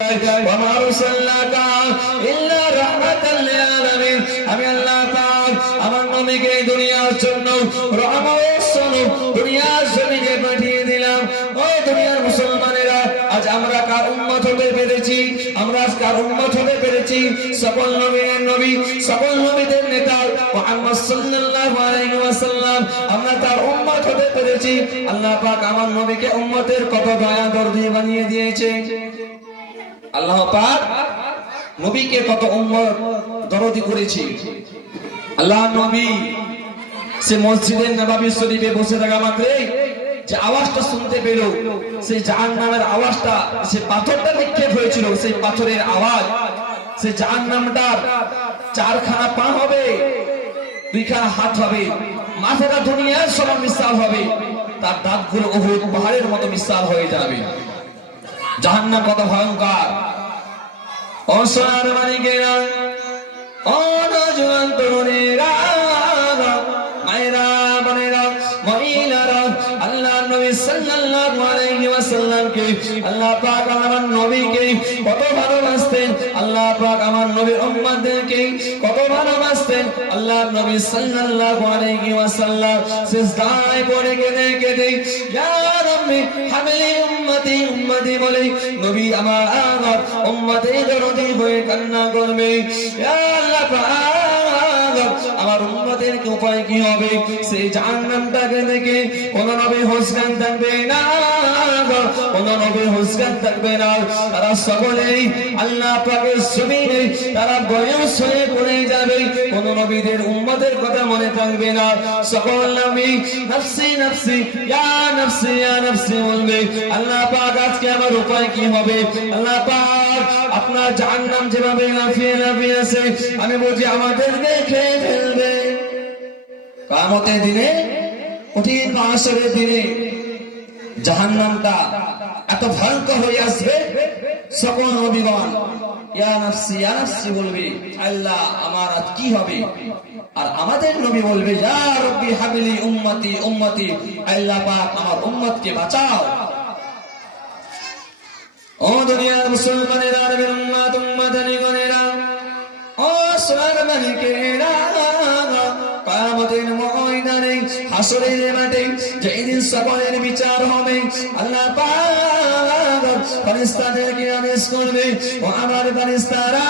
وما أرسلناك إلا رحمة للعالمين আমি আল্লাহ পাক আমার নবীকে দুনিয়ার জন্য রহমতের স্বরূপ দুনিয়ার জমিনে পাঠিয়ে দিলাম। ও দুনিয়ার মুসলমানেরা, আজ আমরা কার উম্মত হতে পেরেছি? আমরা আজ কার উম্মত হতে পেরেছি? সকল নবীর নবী, সকল নবীদের নেতা মুহাম্মদ সাল্লাল্লাহু আলাইহি ওয়াসাল্লাম, আমরা তার উম্মত হতে পেরেছি। আল্লাহ পাক আমার নবীকে উম্মতের কত দয়া দরদি বানিয়ে দিয়েছে। আল্লাহ পাক নবীকে কত উম্মত দরদি করেছে। আল্লাহ নবী সে মসজিদে নববী শরীফে বসে থাকা মাত্রই যে আওয়াজটা শুনতে পেল, সেই জাহান্নামের আওয়াজটা, সে পাথরটা নিক্ষেপ হয়েছিল, সেই পাথরের আওয়াজ, সেই জাহান্নামটার চারখানা পা হবে, দুইখানা হাত হবে, মাথাটা দুনিয়ার সমান মিসাল হবে, তার দাঁতগুলো উহুদ পাহাড়ের মতো মিসাল হয়ে যাবে। জাহান্নাম কত ভয়ঙ্কর! ও সোনার মানিকেরা, ও নওজোয়ান তরুণেরা, মায়েরা, বোনেরা, মহিলারা, আল্লাহ নবী সাল্লাল্লাহু আলাইহি ওয়াসাল্লামকে আল্লাহ পাক আমার নবীকে কত ভালোবাসতেন। আল্লাহ পাক আমার নবীর উম্মতদেরকে কত ভালোবাসতেন। আল্লাহ নবী সাল্লাল্লাহু আলাইহি ওয়াসাল্লাম সিজদায় পড়ে কেঁদে কেঁদে ইয়া রাব্বি হাবিলি উম্মতি উম্মতি বলে নবী আমার উম্মতের দরদি হয়ে কান্না করবে। ইয়া আল্লাহ পাক আমার উম্মতের কি উপায় কি হবে? সেই জাহান্নামটাকে দেখে কোন নবী হুঁশজ্ঞান থাকবে না, কোন নবী হুঁশজ্ঞান থাকবে না। তারা সকলেই আল্লাহ পাকের জমিনে তারা বয়স হয়ে পড়ে যাবে। কোন নবীদের উম্মতের কথা মনে থাকবে না। সকল নবী নফসি নফসি ইয়া নফসি ইয়া নফসি বলবে। আল্লাহ পাক আজকে আমার উপায় কি হবে? আল্লাহ পাক আপনার জাহান্নাম যেভাবে লাফিয়ে লাফিয়ে আছে, আমি বুঝি আমাদেরকে খেয়ে ফেলবে। কিয়ামতের দিনে, কঠিন মাহশরের দিনে জাহান্নামটা এত ভয়ঙ্কর হয়ে আসবে, সকল নবীগণ ইয়া নাফসি বলবে, আল্লাহ আমার আজ কি হবে? আর আমাদের নবী বলবে ইয়া রাব্বি হাবিলি উম্মতি উম্মতি, আল্লাহ পাক আমার উম্মতকে বাঁচাও। ও দুনিয়ার মুসলমানেরা, নবীর উম্মত উম্মতানিগণেরা, ও সোনার মানিকেরা, কিয়ামতের ময়দানে হাসরের মাঠে যেদিন সকলের বিচার হবে, আল্লাহ পাক ফেরেশতাদেরকে আদেশ করবে, ও আমার ফেরেশতারা,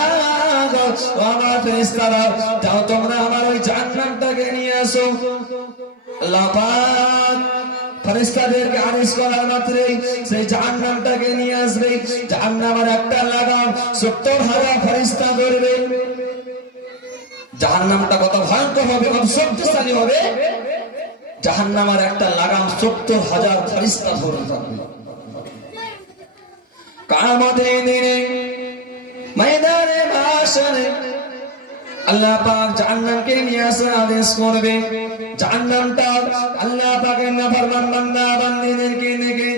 ও আমার ফেরেশতারা, যাও তোমরা আমার ওই জাহান্নামটাকে নিয়ে আসো। আল্লাহ পাক ফেরেশতাদেরকে আদেশ করার মাত্রই সেই জাহান্নামটাকে নিয়ে আসবে। জাহান্নামের একটা লাগাম 70,000 ফেরেশতা ধরবে। জাহান্নামটা কত ভয়ঙ্কর হবে, কত শক্তিশালী হবে! জাহান্নামের একটা লাগাম 70,000 ফেরেশতা ধরে থাকবে। কিয়ামতের দিনে ময়দানে মাহশরে আল্লাহ পাক জাহান্নামকে নিয়ে আসার আদেশ করবে। জাহান্নামটা আল্লাহ পাকের নাফরমান বান্দা বান্দীদেরকে দেখে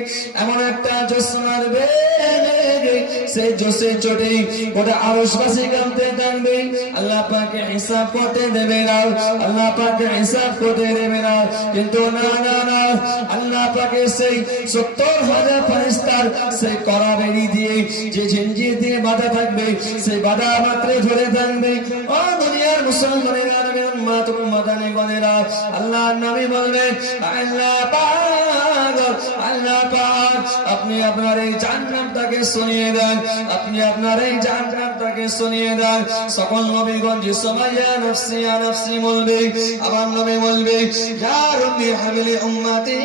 এমন একটা জোশ মারবে, সেই জোশে চোটে গোটা আরশবাসী কাঁপতে থাকবে। আল্লাহ পাকে হিসাব করতে দেবে না, আল্লাহ পাকে হিসাব করতে দেবে না। কিন্তু না না না, আল্লাহ পাকে সেই 70,000 ফেরেশতার সেই কড়া বেড়ি দিয়ে, যে ঝিঞ্জির দিয়ে বাঁধা থাকবে, সেই বাঁধা মাত্রে ধরে থাকবে। ও দুনিয়ার মুসলমানেরা, নবীর উম্মত উম্মতানিগণেরা, আল্লাহর নবী বলবেন, আল্লাহ পাক, আল্লাহ পাক আপনি আপনার এই জাহান্নামটাকে শুনিয়ে দেন, আপনি আপনার এই জাহান্নামটাকে শুনিয়ে দেন। সকল নবীগণ যে সময় ইয়া নাফসি ইয়া নাফসি বলবে, আমার নবী বলবে ইয়া রাব্বি হাবিলি উম্মতি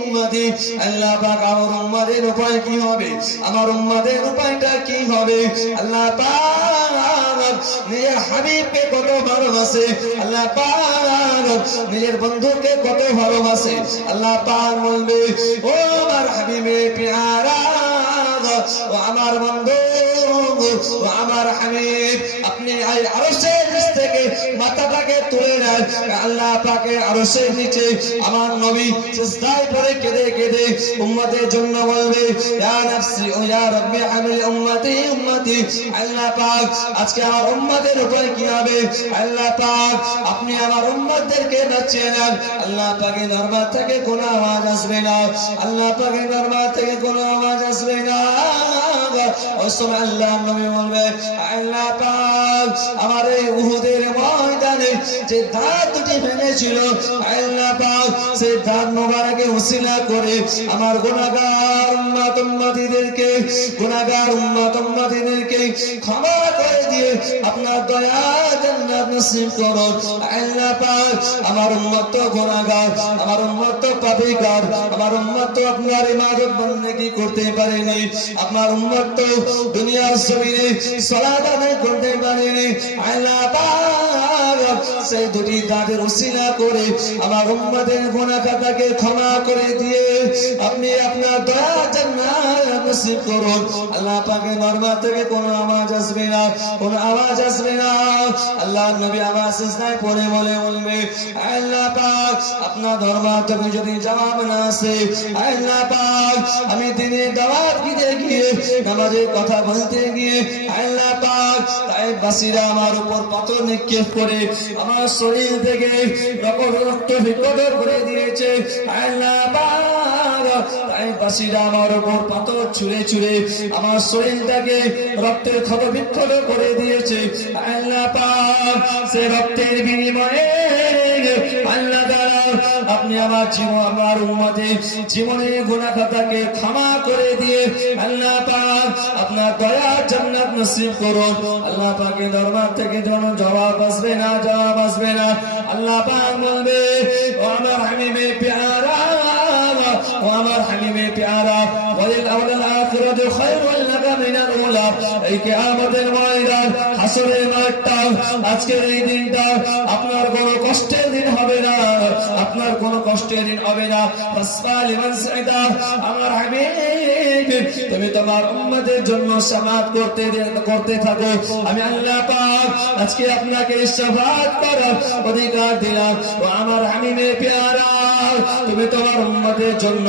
উম্মতি, আল্লাহ পাক আমার উম্মতের উপায় কি হবে? আমার উম্মতের উপায়টা কি হবে? আল্লাহ পাক নিজের হাবিবকে কত ভালোবাসে, আল্লাহ পাক নিজের বন্ধুকে কত ভালোবাসে। আল্লাহ পাক বলবে, ও আমার হাবিবে প্যারা, ও আমার বন্ধু, ও আমার হাবিব, আপনি এই আরশের নিচ থেকে মাথাটাকে তুলে নেন। আল্লাহ পাকের আরশের নিচে আমার নবী সিজদায় পড়ে কেঁদে কেঁদে উম্মতের জন্য বলবে, ইয়া নাফসি ও ইয়া রাব্বি হাবিলি উম্মতি উম্মতি, আল্লাহ পাক আজকে আমার উম্মতের উপরে কি হবে? আল্লাহ পাক আপনি আমার উম্মতদেরকে বাঁচিয়ে নেন। আল্লাহ পাকের দরবার থেকে কোনো আওয়াজ আসবে না, আল্লাহ পাকের দরবার থেকে কোনো আওয়াজ আসবে না। ও ওই সময় আল্লাহ নবী বলবে আল্লাহ পাক আমার এই উহুদের ময়দানে যে দাঁত দুটি ভেঙেছিল আল্লাহ পাক সেই দাঁত মোবারকে উসিলা করে আমার গুনাহগার উম্মত উম্মতিদেরকে ক্ষমা করে দিয়ে আপনার দয়া জান্নাত নসিব করুন আল্লাহ পাক আমার উম্মত তো গুনাহগার আমার উম্মত তো পাপীকার আমার উম্মত তো আপনার ইবাদত বন্দেগী করতে পারেনি আপনার উম্মত তো দুনিয়ার জমিনে সালাত আদায় করতে পারেনি আল্লাহ পাক সেই দুটি দাঁতের উসিলা করে আমার উম্মতের গুনাহ খাতাকে ক্ষমা করে দিয়ে আপনি আপনার দয়া জান্নাত নসিব করুন আল্লাহ পাকের দরবার থেকে কোনো আওয়াজ আসবে না আল্লাহ নবী আওয়াজ সিজদায় পড়ে বলবে আল্লাহ পাক আপনার দরবার থেকে যদি জবাব না আসে আল্লাহ পাক আমি দিনের দাওয়াত দিতে গিয়ে নামাজের কথা বলতে গিয়ে আল্লাহ পাক তায়েফবাসীরা আমার উপর পাথর নিক্ষেপ করে আমার শরীর থেকে রক্ত বিকট করে দিয়েছে আল্লাহ পাক তায়েফবাসীরা আমার উপর পাথর ছুঁড়ে আমার শরীরটাকে রক্তের ক্ষত বিক্ষত করে দিয়েছে আল্লাহ পাক সে রক্তের বিনিময়ে আল্লাহ তাআলা আপনি আমার উম্মতের জীবনের গুনাহ খাতাকে ক্ষমা করে দিয়ে আল্লাহ পাক আপনার দয়া জান্নাত নসিব করুন আল্লাহ পাকের দরবার থেকে যেন জবাব আসবে না আল্লাহ পাক বলবে ও আমার হাবিবে প্যারা ওয়ালিল আউলাল আখিরাতু খায়রুল লাকা মিনাল উলা এই কিয়ামতের ময়দান হাসরের মাঠটা আজকের এই দিনটা আপনার কোনো কষ্টের দিন হবে না ফাসফা লিমান সাইদা আমার হাবিব তুমি তোমার উম্মতের জন্য শাফাআত করতে থাকো আমি আল্লাহ পাক আজকে আপনাকে শাফাআত করার অধিকার দিলাম ও আমার হাবিবে প্যারা তুমি তোমার উম্মতের জন্য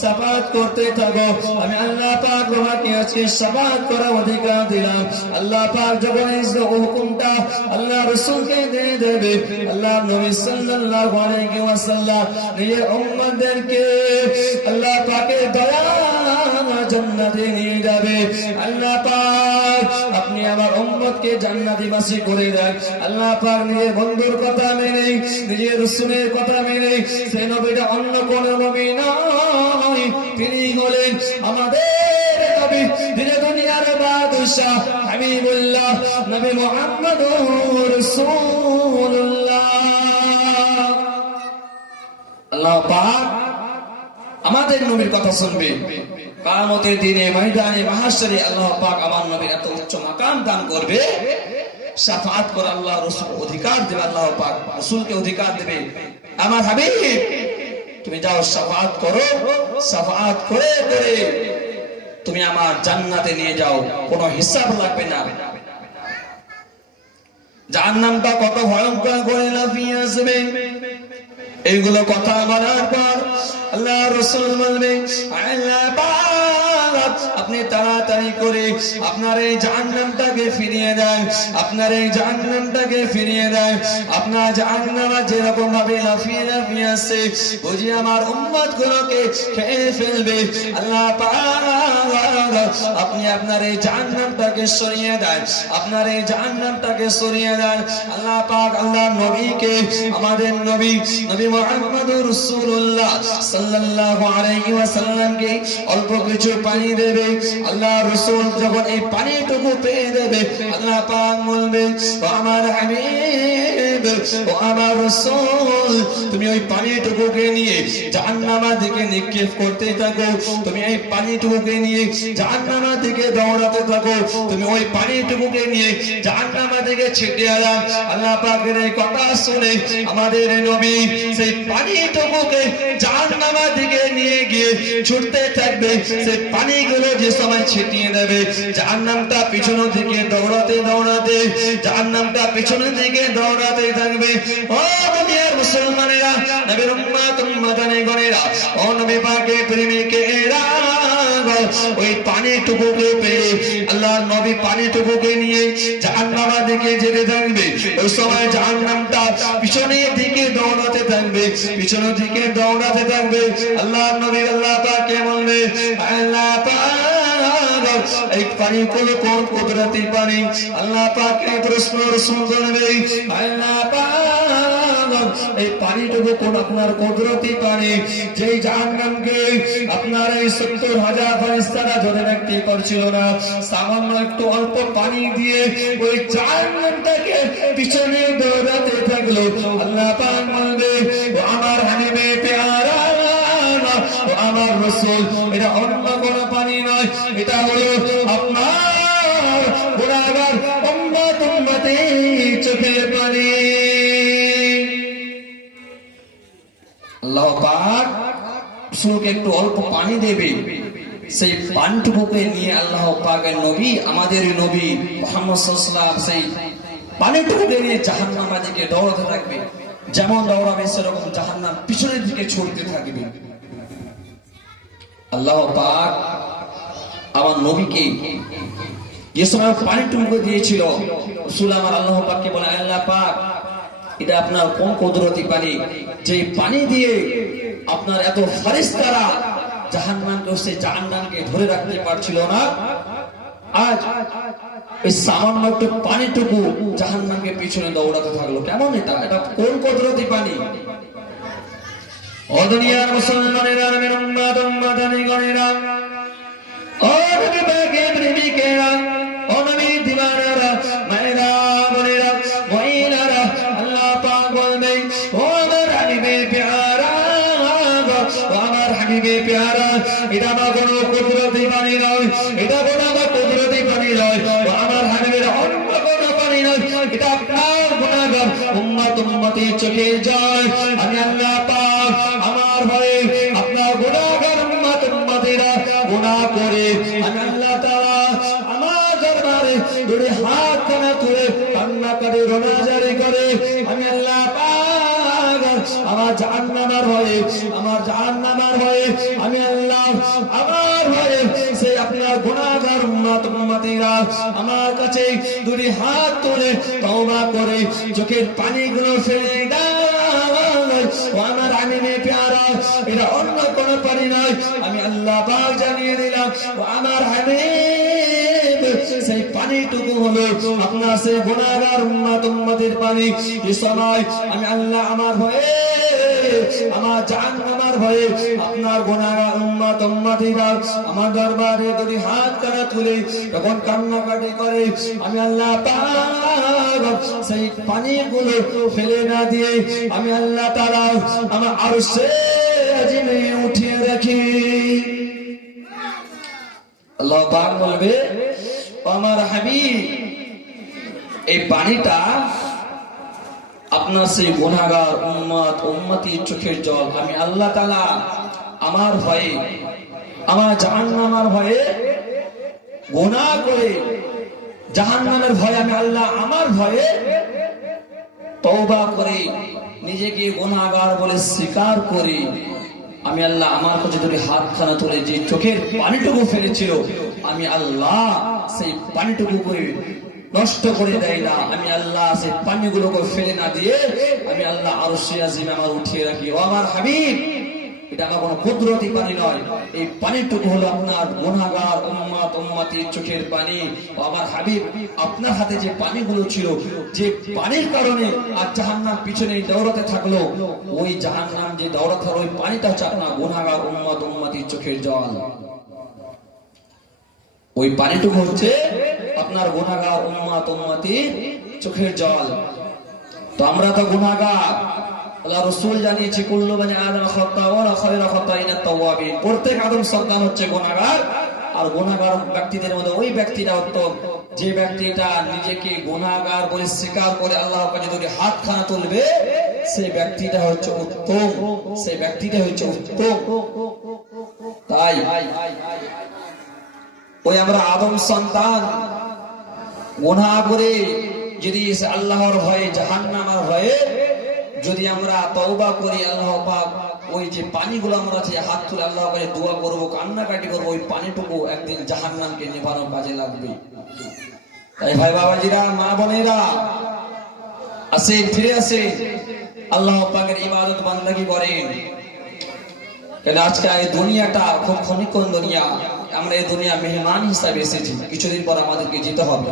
শাফাআত করতে থাকো আমি আল্লাহ পাক তোমাকে আজকে শাফাআত করার অধিকার দিলাম আল্লাহ পাক যখন এই হুকুমটা আল্লাহ রাসূলকে দিয়ে দেবে আল্লাহ নবী সাল্লাল্লাহু আলাইহি ওয়াসাল্লাম নিজের উম্মতদেরকে আল্লাহ পাকের দয়া জান্নাতে নিয়ে যাবে আল্লাহ পাক আপনি আমার উম্মতকে জান্নাতীবাসী করে দেন আল্লাহ পাক নিজের বন্ধুর কথা মেনে নিজের রাসূলের কথা মেনে সেই নবীটা অন্য কোন নবী নয় তিনি হলেন আমাদের নবী যিনি দুনিয়ার বাদশা হাবিবুল্লাহ নবী মুহাম্মদুর রাসূলুল্লাহ আল্লাহ পাক আমাদের নবীর কথা শুনবে কিয়ামতের দিনে ময়দানে মাহশরে আল্লাহ পাক আমার নবীর এত উচ্চ মাকাম দান করবে শাফাআত করে আল্লাহ রাসূল অধিকার দেবে আল্লাহ পাক রাসূলকে অধিকার দেবে আমার হাবিব তুমি যাও শাফাআত করে তুমি আমার জান্নাতে নিয়ে যাও কোনো হিসাব লাগবে না জাহান্নামটা কত ভয়ঙ্কর করে লাফিয়ে আসবে এইগুলো কথা বলার পর আল্লাহ রাসূল বলবেন আল্লাহ পাক আপনি তাড়াতাড়ি করে আপনার এই জাহান্নামটাকে ফিরিয়ে দেন আপনার জাহান্নাম যেরকম ভাবে লাফিয়ে আসছে বুঝি আমার উম্মত গুলোকে খেয়ে ফেলবে আল্লাহ পাক আপনি আপনার এই জাহান্নামটাকে সরিয়ে দেন আল্লাহ পাক আল্লাহ নবীকে আমাদের নবী মুহাম্মদুর রাসূলুল্লাহ সাল্লাল্লাহু আলাইহি ওয়াসাল্লামকে অল্প কিছু পানি দেবে আল্লাহ রাসূল যখন এই পানিটুকু পেয়ে দেবে আল্লাহ পাক বলবে ও আমার হাবিব ও আমার রাসূল তুমি ওই পানিটুকুকে নিয়ে জাহান্নামের দিকে নিক্ষেপ করতে থাকো তুমি এই পানিটুকুকে নিয়ে জাহান্নামের দিকে দৌড়াতে থাকো তুমি ওই পানিটুকুকে নিয়ে জাহান্নামের দিকে ছিটিয়ে দাও আল্লাহ পাকের এই কথা শুনে আমাদের নবী সেই পানিটুকুকে জাহান্নামের দিকে নিয়ে গিয়ে ছুটতে থাকবে সেই পানিগুলো যে সময় ছিটিয়ে দেবে জাহান্নামটা পিছনের দিকে দৌড়াতে থাকবে ও দুনিয়ার মুসলমানেরা নবীর উম্মত উম্মতানেরা ও নবী পাকের প্রেমিকেরা ওই পানিটুকুকে পেয়ে আল্লাহ নবী পানিটুকুকে নিয়ে জাহান্নামের দিকে যেতে থাকবে ওই সময় জাহান্নামটা পিছনের দিকে দৌড়াতে থাকবে আল্লাহ নবী আল্লাহ পাক কে বলবে আল্লাহ পাক এই পানি কোন কোন কুদরতি পানি আল্লাহ পাক এই প্রশ্ন রাসূল করবে আল্লাহ পাক এই পানিটুকু কোন আপনার কুদরতি পানি যেই জাহান্নামকে আপনার এই 70,000 ফেরেশতারা ধরে রাখতে পারছিল না সামান্য একটু অল্প পানি দিয়ে ওই জাহান্নামটাকে পিছনে দৌড়াতে থাকলো আল্লাহ পাক বলবে ও আমার হাবিবে প্যারা ও আমার রাসূল এটা অন্য কোনো পানি নয় এটা হলো আপনার গুনাহগার উম্মতে চোখের পানি আল্লাহ পাক রাসূলকে একটু অল্প পানি দেবে সেই পানিটুকুকে নিয়ে আল্লাহ পাকের নবী আমাদের নবী মুহাম্মদ সাল্লাল্লাহু আলাইহি ওয়াসাল্লাম সেই পানিটুকুকে নিয়ে জাহান্নামের দিকে দৌড়াতে থাকবে যেমন দৌড়াবে সেরকম জাহান্নাম পিছনের দিকে ছুটতে থাকবে আল্লাহ পাক আমার নবীকে যে সময় পানিটুকু দিয়েছিল রাসূল আমার আল্লাহ পাককে বলে আল্লাহ পাক এটা আপনার কোন কুদরতি পানি যে পানি দিয়ে আপনার এত ফেরেশতারা জাহান্নামকে ধরে রাখতে পারছিল না আজ এই সামান্য একটু পানিটুকু জাহান্নামকে পিছনে দৌড়াতে থাকলো কেমন এটা কোন কুদরতি পানি ও দুনিয়ার মুসলমানেরা মের উম্মত উম্মতানিগণেরা ও নবী পাকের প্রেমিকেরা ও নবী দিওয়ানারা মায়েরা বোনেরা মহিলারা আল্লাহ পাক বলবে ও আমার হাবিবে প্যারা ও আমার হাবিবে প্যারা এটা কোনো কুদরতি পানি নয় এটা কোনো কুদরতি পানি নয় ও আমার হাবিবের অন্য কোনো পানি নয় এটা আপনার গুনাহগার উম্মতের চোখের জল আমি আল্লাহ পাক আমার ভয়ে আপনার গুনাহগার উম্মতেরা গুনাহ করে আমি আল্লাহ তাআলা আমার দরবারে দুই হাত কানা তুলে কান্না করে রোনাজারি করে আমি আল্লাহ পাক আমার জাহান্নামের ভয়ে আমি আল্লাহ আমার ভয়ে সেই আপনার গুনাহগার উম্মতেরা আমার কাছে দুই হাত তুলে তওবা করে চোখের পানিগুলো ফেলে দেয় ও আমার হাবিবে প্যারা এটা অন্য কোনো পানি নয় আমি আল্লাহ পাক জানিয়ে দিলাম ও আমার হাবিব সেই পানিটুকু হলো আপনার সেই গুনাহগার উম্মতের পানি এই সময় আমি আল্লাহ আমার ভয়ে আমার জাহান্নামের ভয়ে আপনার গুনাহগার উম্মতেরা আমার দরবারে দুই হাত কানা তুলে তখন কান্নাকাটি করে আমি আল্লাহ পাক সেই পানিগুলো ফেলে না দিয়ে আমি আল্লাহ তাআলা আমার আরশে আজিমে উঠিয়ে রাখি আল্লাহ পাক বলবে আমার হাবিব এই পানিটা আপনার সেই গুনাহগার উম্মতির চোখের জল আমি আল্লাহ তাআলা আমার ভয়ে আমার জাহান্নামের ভয়ে গুনাহ করে জাহান্নামের ভয়ে আমি আল্লাহ আমার ভয়ে তওবা করে নিজেকে গুনাহগার বলে স্বীকার করি আমি আল্লাহ আমার কাছে দুটি হাতখানা তুলে যে চোখের পানিটুকু ফেলেছিল আমি আল্লাহ সেই পানিটুকু করে নষ্ট করে দেয় না আমি আল্লাহ সেই পানিগুলোকে ফেলে না দিয়ে আমি আল্লাহ আরশে আজিম আমার উঠিয়ে রাখি ও আমার হাবিব এটা আমার কোনো কুদরতি পানি নয় এই পানিটুকু হলো আপনার গুনাহগার উম্মতির চোখের পানি ও আমার হাবিব আপনার হাতে যে পানিগুলো ছিল যে পানির কারণে আর জাহান্নাম পিছনে দৌড়াতে থাকলো ওই জাহান্নাম যে দৌড়াতে ওই পানিটা হচ্ছে আপনার গুনাহগার উম্মতির চোখের জল ওই পানিটুকু হচ্ছে আপনার গুনাহগার উম্মতির চোখের জল তো আমরা তো গুনাহগার আল্লাহ রাসূল জানিয়েছে কুল্লু বনি আদম খাতা ওয়া খায়রু খাতাইনাত তাওয়াবিন প্রত্যেক আদম সন্তান হচ্ছে গুনাহগার আর গুনাহগার ব্যক্তিদের মধ্যে ওই ব্যক্তিটা উত্তম যে ব্যক্তিটা নিজেকে গুনাহগার বলে স্বীকার করে আল্লাহর কাছে যদি হাতখানা তুলবে সেই ব্যক্তিটা হচ্ছে উত্তম তাই ওই আমরা আদম সন্তান গুনাহ করে যদি আল্লাহর ভয়ে জাহান্নামের ভয়ে যদি আমরা তওবা করি আল্লাহ পাক ওই যে পানিগুলো আমরা যে হাত তুলে আল্লাহর কাছে দোয়া করব কান্নাকাটি করব ওই পানিটুকু একদিন জাহান্নামকে নেভানোর কাজে লাগবে তাই ভাই বাবাজিরা মা বোনেরা আসেন ফিরে আসেন আল্লাহ পাকের ইবাদত বান্দাগি করেন কেন আজকে এই দুনিয়াটা খুব ক্ষণিকক্ষণ দুনিয়া আমরা এই দুনিয়া মেহমান হিসাবে এসেছি, কিছুদিন পর আমাদেরকে যেতে হবে।